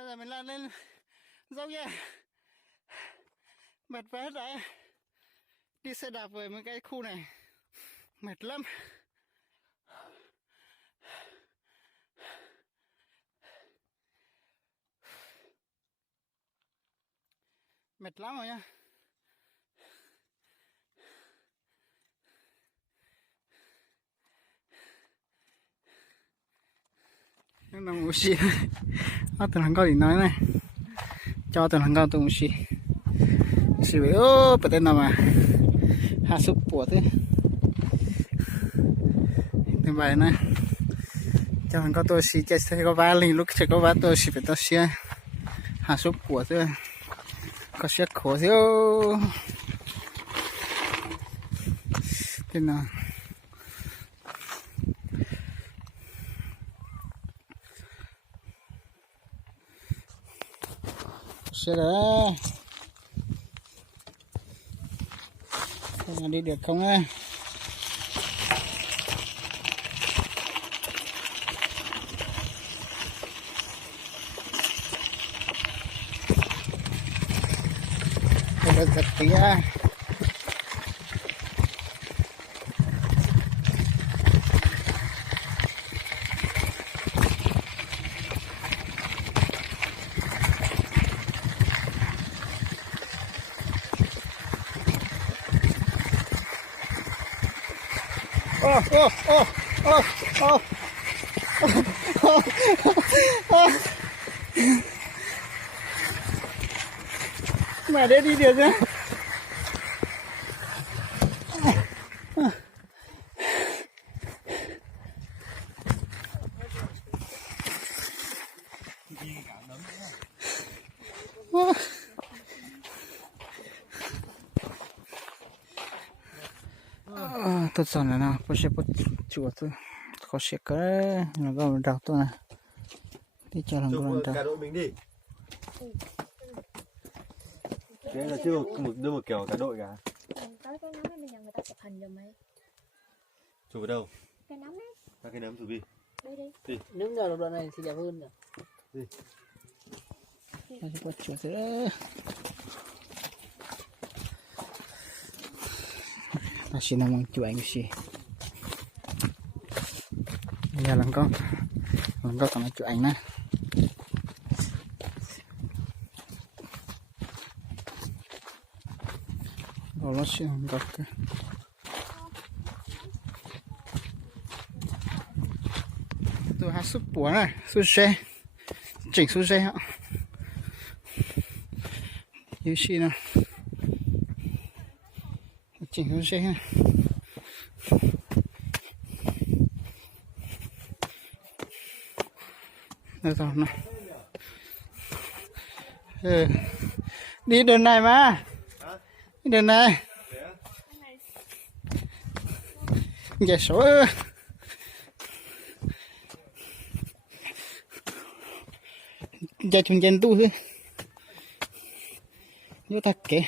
Bây giờ mình lên dốc nha. Mệt quá đấy. Đi xe đạp về mấy cái khu này mệt lắm. Mệt lắm rồi nha. Nhưng mà ngủ xì. Tụi thằng con thì nói này. Cho tụi thằng con tụi ngủ xì. Xì vậy ô, bật tên nào mà. Hạ sụp của thế. Thế vậy này. Cho thằng con tôi xì chạy xe có vá linh lúc chạy có vá tôi xì phải tôi xì. Hạ sụp của thế. Có xì khổ thế ô. Thế nào. Xe đấy. Xem đi được không á. Đây là giật tí á. Mẹ để đi được nhá. Tôi chọn là nào, tôi sẽ bắt chuột thôi, có sẽ cái là có đào tôi này, đi cho làm con đào. Cả đội mình đi. Thế là chưa đưa một kiểu cả đội cả. Tới cái nấm bây giờ người ta chụp hình giùm mày. Chụp ở đâu? Cái nấm đấy. Ra cái nấm chụp đi. Đi. Nướng giờ đoạn này thì đẹp hơn rồi. Đi. Tôi sẽ bắt chuột thế đó. Masih namang cuy sih. Ini lengkap sama cuy nah. Lolos sih lengkap ke. Tuh hasup buah này, sushi, chỉnh sushi hả? Như thế nào? Chỉnh sushi ha. Được rồi nào. Đi đường này mà. Đi đường này. Giải số. Giải chung chân tu thôi. Vô thật kệ.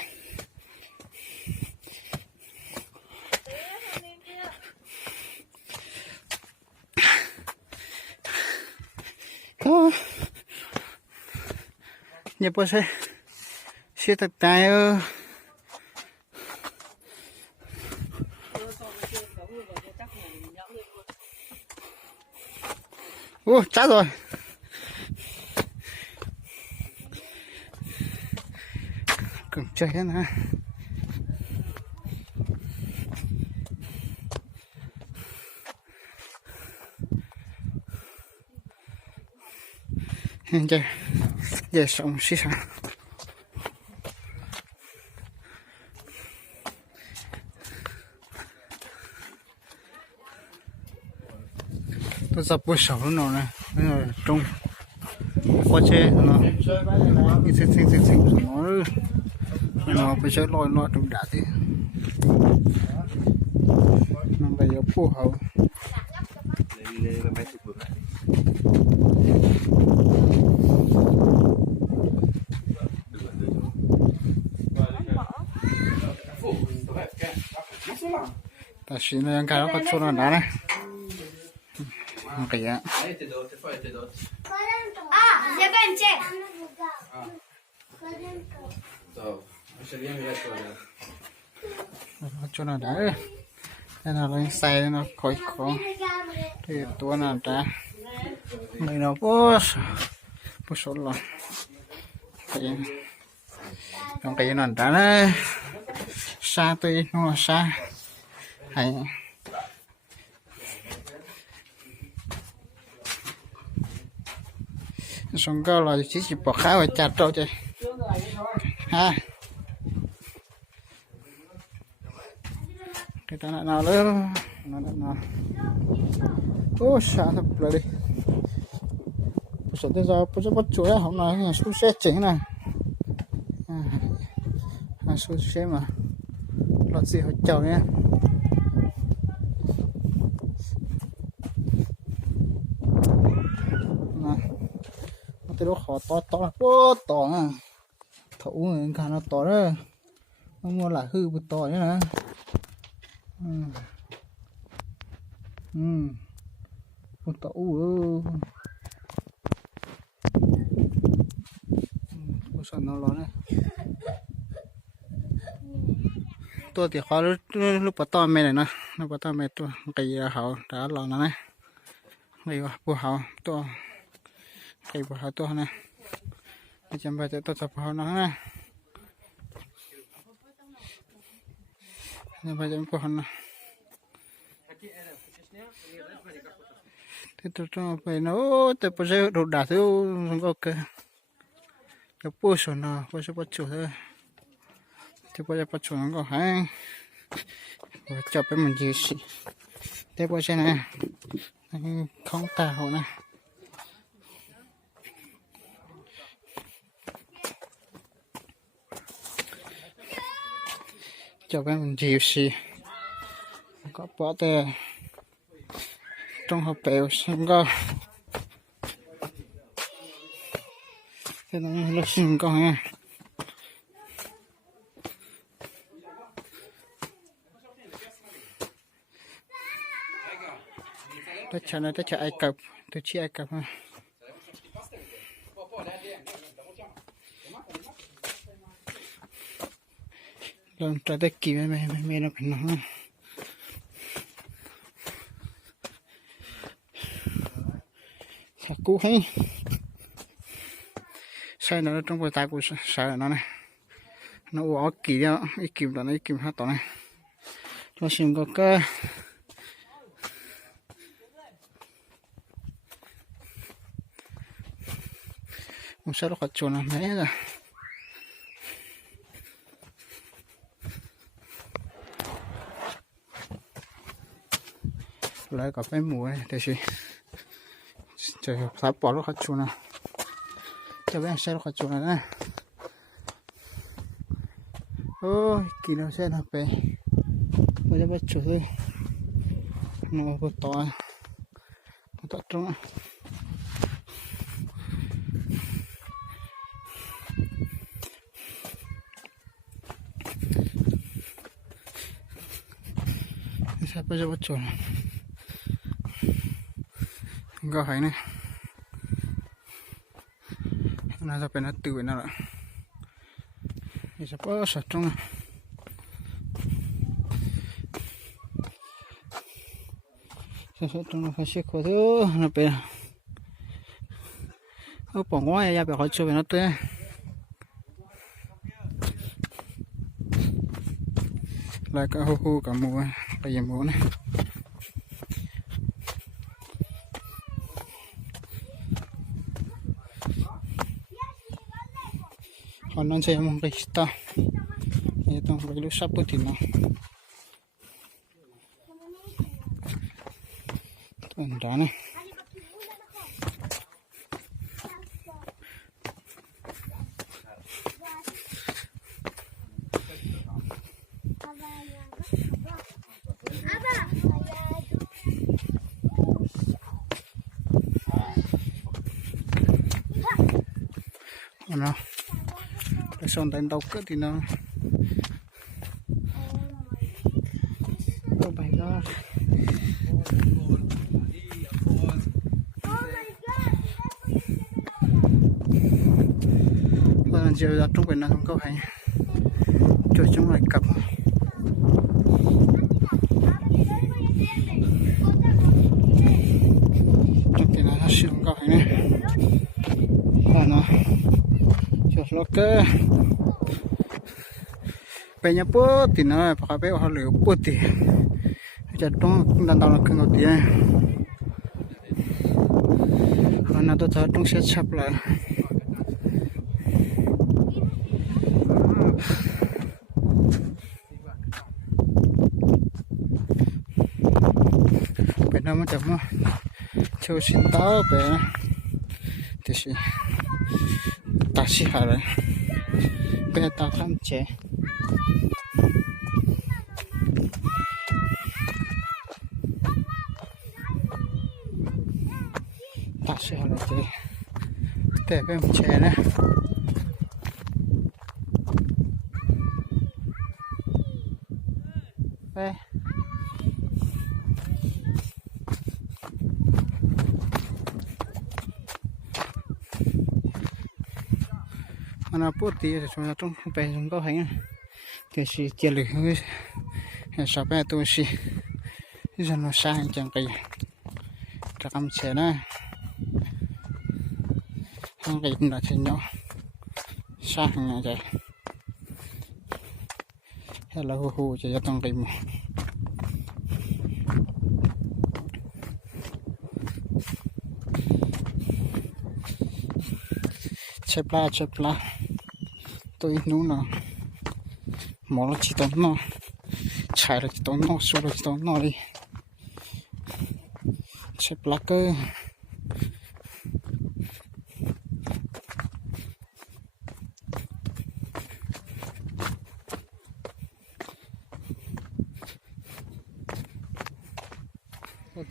Nhập vào xe thật tài ơ. Chắc rồi. Cầm chơi hết nè. Chơi. Giờ sống xí xả. Tôi dập buổi sầu nó này, nó trung qua chơi nó đi xinh nó bây giờ lôi trong đá đi nó bây giờ phù hợp ta xin nó cái nó có chỗ nào đá này kìa. Ah, ya kan cek. cho nó đỡ nên là lên xe nó khỏi khó thì tua nào đã này nó bố số lần trong cái nó đã đấy xa tuy nó xa hay xong cơ là chỉ bỏ khá và chặt rồi chứ ha cái đó nào nữa nó ô xa thật là đi bây giờ bây giờ bắt chuối hôm nay là su xe chính này su xe mà lọt gì hơi chầu nhé cái đó khó to à thấu người cả nó to đó nó mua lại hư bự to nhá nè bự to sao nó lớn này tôi thì khó lúc bắt to mẹ này nè lúc bắt to mẹ tôi cái gì hậu đã lớn này này bữa hậu tôi cái bữa hậu tôi này bây giờ bây giờ tôi tập hậu nó nè bây giờ bữa hậu này thì tôi cho phải nó từ bây giờ đồ đá thứ không có cái bữa sau nào bữa sau bắt chuột thôi thì bây giờ bắt chuột nó có hay chụp cái mình gì xí thế bây giờ này không tao nè chụp cái mình gì xí có bỏ tè trong hộp bèo xem có cái này là xem có nha tôi chờ Ai Cập tôi chỉ Ai Cập ha lần trở tới kỳ mày nó phải nói cú hay sai nó trong cái tay của sai nó này nó bỏ kỳ đó ít kìm là nó ít kìm hết tao này cho xem có cái một số nó chuồn làm thế rồi lại có cái mùa này để gì trời sắp bỏ nó chuồn nào cho bé xe nó chuồn này nè ôi kỳ nó xe nó về bây giờ bắt chuột thôi nó bớt to trong sao bây giờ bắt chuột có hay này nó sẽ phải nó tự nó lại sẽ có sạch trong này sẽ trong nó phải xếp khóa thứ nó bị ở bỏ ngoài ra bị hỏi chưa bị nó tê lại cả hô cả mùa bây giờ mùa này còn nó sẽ một cái ta thì tôi phải lúc sắp bớt thì nó tuần đó này nó cái son đánh đầu cỡ thì nó oh my god lần chiều ra trung bình là không có hay chuột chúng lại cặp trong cái nó sử dụng có hay nè và nó chuột lót cơ bây giờ bố thì nó phải biết họ lựa bố thìจะต้องดันดาวน์ขึ้นเอาตีเขาน่าจะต้องเช็ดชับเลยเป็นน้ำมันจะมั้งเชี่ยวชินต้าเป็นที่สิตาสิหาเลยเป็นตาข้ามเจตาเสียเลยเจ๊แต่เป็นแชร์นะไปมันพูดตีแต่ช่วงนั้นต้องไปตรงก็เห็นแต่สิเจริญเฮ้ยชอบไปตัวสิที่จะนอนสร้างจังไปจะทำเชนะทางไปเป็นอะไรเนาะสร้างอะไรให้เราหูจะต้องไปมั้งเช็ดปลาตัวนู้นเนาะหมอเราจีตอนนอชายเราจีตอนนอสูเราจีตอนนอเลยเช็ดปลาเกอ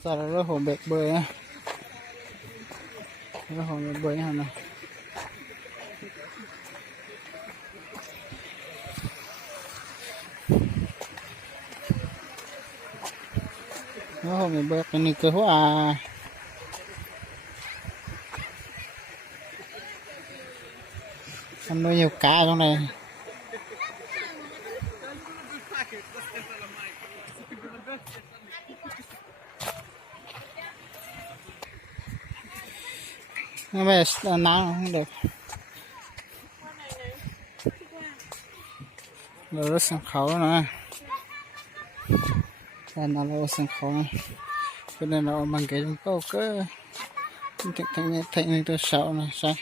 จะเราหัวเบ็ดเบยนะเราหัวเบ็ดเบยฮะนะเราหัวเบ็ดเบยเป็นนี่คือหัวมันมีnhiều cá trong này nó về nắng không được rồi sân khấu nữa đây là lô sân khấu cho nên là bằng cái chúng câu cứ thành tôi sợ này sao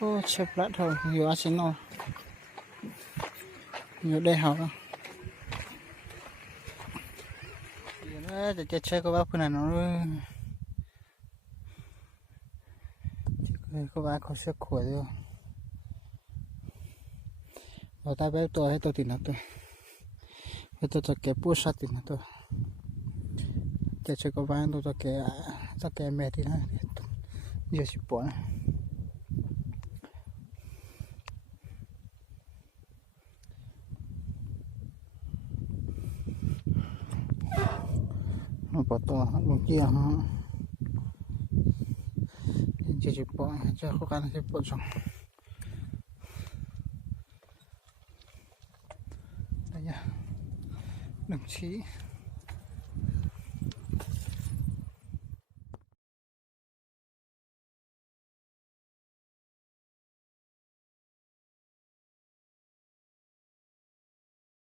ô chụp lại thôi nhiều xin nó nhiều đây hảo để chơi có bác phương này nó có bác có sức khỏe rồi và ta bé tôi hay tôi tìm nó tôi bây giờ tôi kẹp bút sát tìm nó tôi để chơi có bác tôi kẹp mẹ thì nó giờ chỉ bỏ bỏ to lồng chia hả chỉ bỏ cho khó khăn chỉ bỏ xong đây nha đồng chí